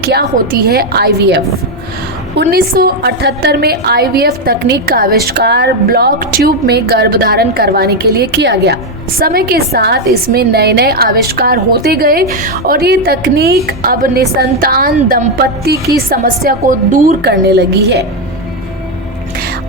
क्या होती है आईवीएफ? 1978 में आईवीएफ तकनीक का आविष्कार ब्लॉक ट्यूब में गर्भधारण करवाने के लिए किया गया। समय के साथ इसमें नए नए आविष्कार होते गए और ये तकनीक अब निसंतान दंपत्ति की समस्या को दूर करने लगी है।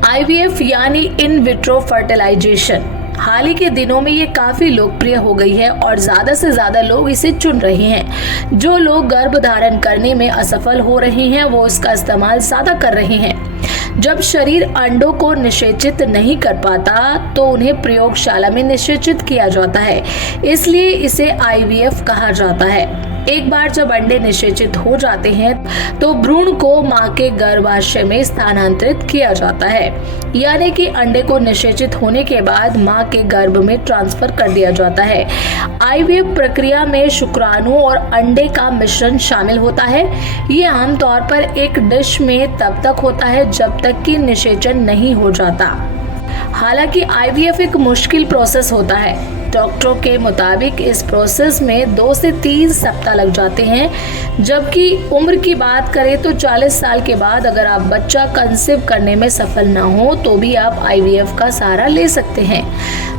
आईवीएफ यानी इन विट्रो फर्टिलाइजेशन हाल ही के दिनों में ये काफी लोकप्रिय हो गई है और ज्यादा से ज्यादा लोग इसे चुन रहे हैं। जो लोग गर्भ धारण करने में असफल हो रहे हैं वो इसका इस्तेमाल ज्यादा कर रहे हैं। जब शरीर अंडों को निषेचित नहीं कर पाता तो उन्हें प्रयोगशाला में निषेचित किया जाता है, इसलिए इसे आईवीएफ कहा जाता है। एक बार जब अंडे निषेचित हो जाते हैं तो भ्रूण को मां के गर्भाशय में स्थानांतरित किया जाता है, यानी कि अंडे को निषेचित होने के बाद मां के गर्भ में ट्रांसफर कर दिया जाता है। आईवीएफ प्रक्रिया में शुक्राणु और अंडे का मिश्रण शामिल होता है। ये आमतौर पर एक डिश में तब तक होता है जब तक कि निषेचन नहीं हो जाता। हालांकि आईवीएफ एक मुश्किल प्रोसेस होता है। डॉक्टरों के मुताबिक इस प्रोसेस में 2 से 3 सप्ताह लग जाते हैं, जबकि उम्र की बात करें तो 40 साल के बाद अगर आप बच्चा कंसीव करने में सफल ना हो तो भी आप आईवीएफ का सहारा ले सकते हैं।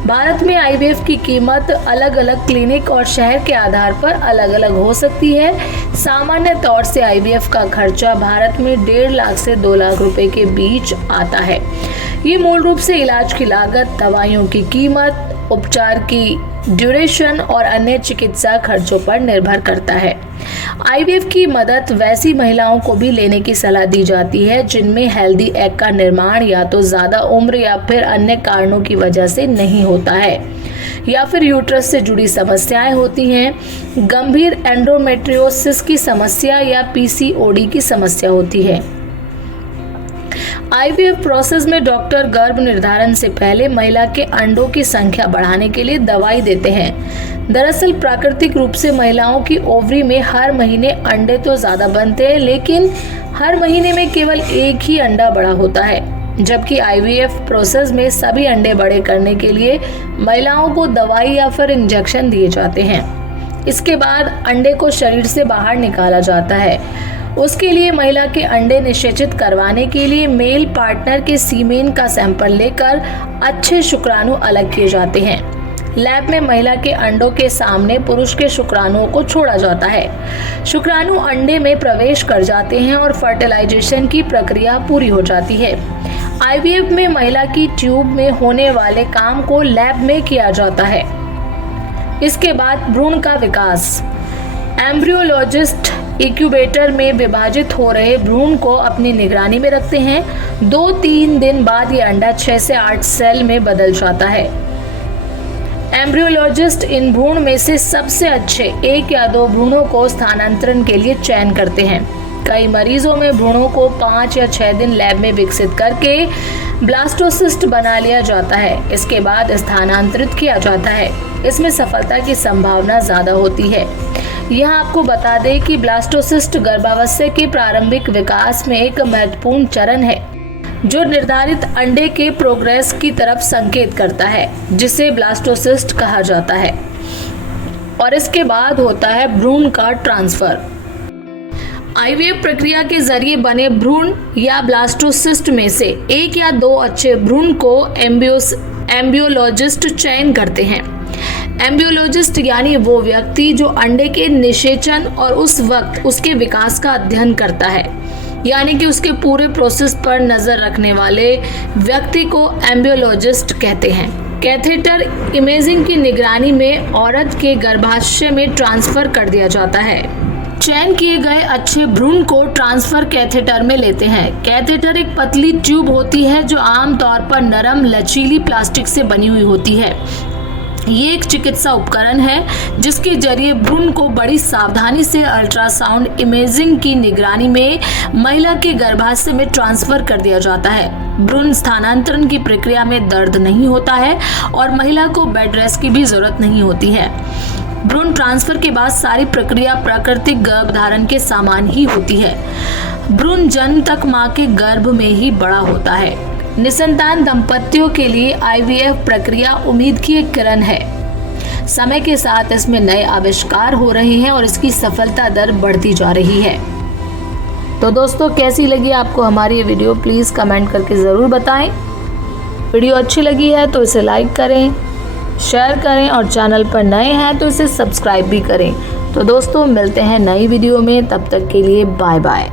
भारत में आईवीएफ की कीमत अलग अलग क्लिनिक और शहर के आधार पर अलग अलग हो सकती है। सामान्य तौर से आईवीएफ का खर्चा भारत में 1.5 लाख से 2 लाख रुपए के बीच आता है। ये मूल रूप से इलाज की लागत, दवाइयों की कीमत, उपचार की ड्यूरेशन और अन्य चिकित्सा खर्चों पर निर्भर करता है। आईवीएफ की मदद वैसी महिलाओं को भी लेने की सलाह दी जाती है जिनमें हेल्दी एग का निर्माण या तो ज्यादा उम्र या फिर अन्य कारणों की वजह से नहीं होता है, या फिर यूट्रस से जुड़ी समस्याएं होती हैं, गंभीर एंडोमेट्रियोसिस की समस्या या पीसीओडी की समस्या होती है। आईवीएफ प्रोसेस में डॉक्टर गर्भ निर्धारण से पहले महिला के अंडों की संख्या बढ़ाने के लिए दवाई देते हैं। दरअसल प्राकृतिक रूप से महिलाओं की ओवरी में हर महीने अंडे तो ज्यादा बनते हैं, लेकिन हर महीने में केवल एक ही अंडा बड़ा होता है। जबकि आईवीएफ प्रोसेस में सभी अंडे बड़े करने के लिए महिलाओं को दवाई या फिर इंजेक्शन दिए जाते हैं। इसके बाद अंडे को शरीर से बाहर निकाला जाता है। उसके लिए महिला के अंडे निषेचित करवाने के लिए मेल पार्टनर के सीमेन का सैंपल लेकर अच्छे शुक्राणु अलग किए जाते हैं। लैब में महिला के अंडों के सामने पुरुष के शुक्राणुओं को छोड़ा जाता है। शुक्राणु अंडे में प्रवेश कर जाते हैं और फर्टिलाइजेशन की प्रक्रिया पूरी हो जाती है। आईवीएफ में महिला की ट्यूब में होने वाले काम को लैब में किया जाता है। इसके बाद भ्रूण का विकास। एम्ब्रियोलॉजिस्ट इंक्यूबेटर में विभाजित हो रहे भ्रूण को अपनी निगरानी में रखते हैं। 2-3 दिन बाद ये अंडा 6 से 8 सेल में बदल जाता है। एम्ब्रियोलॉजिस्ट इन भ्रूण में से सबसे अच्छे 1 या 2 भ्रूणों को स्थानांतरण के लिए चयन करते हैं। कई मरीजों में भ्रूणों को 5 या 6 दिन लैब में विकसित करके ब्लास्टोसिस्ट बना लिया जाता है। इसके बाद स्थानांतरित किया जाता है। इसमें सफलता की संभावना ज्यादा होती है। यहाँ आपको बता दें कि ब्लास्टोसिस्ट गर्भावस्था के प्रारंभिक विकास में एक महत्वपूर्ण चरण है जो निर्धारित अंडे के प्रोग्रेस की तरफ संकेत करता है, जिसे ब्लास्टोसिस्ट कहा जाता है। और इसके बाद होता है भ्रूण का ट्रांसफर। आईवीएफ प्रक्रिया के जरिए बने भ्रूण या ब्लास्टोसिस्ट में से 1 या 2 अच्छे भ्रूण को एम्ब्रियोलॉजिस्ट चयन करते हैं। एम्ब्रियोलॉजिस्ट यानी वो व्यक्ति जो अंडे के निषेचन और उस वक्त उसके विकास का अध्ययन करता है, यानी कि उसके पूरे प्रोसेस पर नजर रखने वाले व्यक्ति को एम्ब्रियोलॉजिस्ट कहते हैं। कैथेटर इमेजिंग की निगरानी में औरत के गर्भाशय में ट्रांसफर कर दिया जाता है। चयन किए गए अच्छे भ्रूण को ट्रांसफर कैथेटर में लेते हैं। कैथेटर एक पतली ट्यूब होती है जो आमतौर पर नरम लचीली प्लास्टिक से बनी हुई होती है। ये एक चिकित्सा उपकरण है जिसके जरिए भ्रूण को बड़ी सावधानी से अल्ट्रासाउंड इमेजिंग की निगरानी में महिला के गर्भाशय में ट्रांसफर कर दिया जाता है। भ्रूण स्थानांतरण की प्रक्रिया में दर्द नहीं होता है और महिला को बेड रेस्ट की भी जरूरत नहीं होती है। भ्रूण ट्रांसफर के बाद सारी प्रक्रिया प्राकृतिक गर्भधारण के समान ही होती है। भ्रूण जन्म तक मां के गर्भ में ही बड़ा होता है। निसंतान दंपतियों के लिए आईवीएफ प्रक्रिया उम्मीद की एक किरण है। समय के साथ इसमें नए आविष्कार हो रहे हैं और इसकी सफलता दर बढ़ती जा रही है। तो दोस्तों कैसी लगी आपको हमारी ये वीडियो, प्लीज़ कमेंट करके ज़रूर बताएं। वीडियो अच्छी लगी है तो इसे लाइक करें, शेयर करें और चैनल पर नए हैं तो इसे सब्सक्राइब भी करें। तो दोस्तों मिलते हैं नई वीडियो में, तब तक के लिए बाय बाय।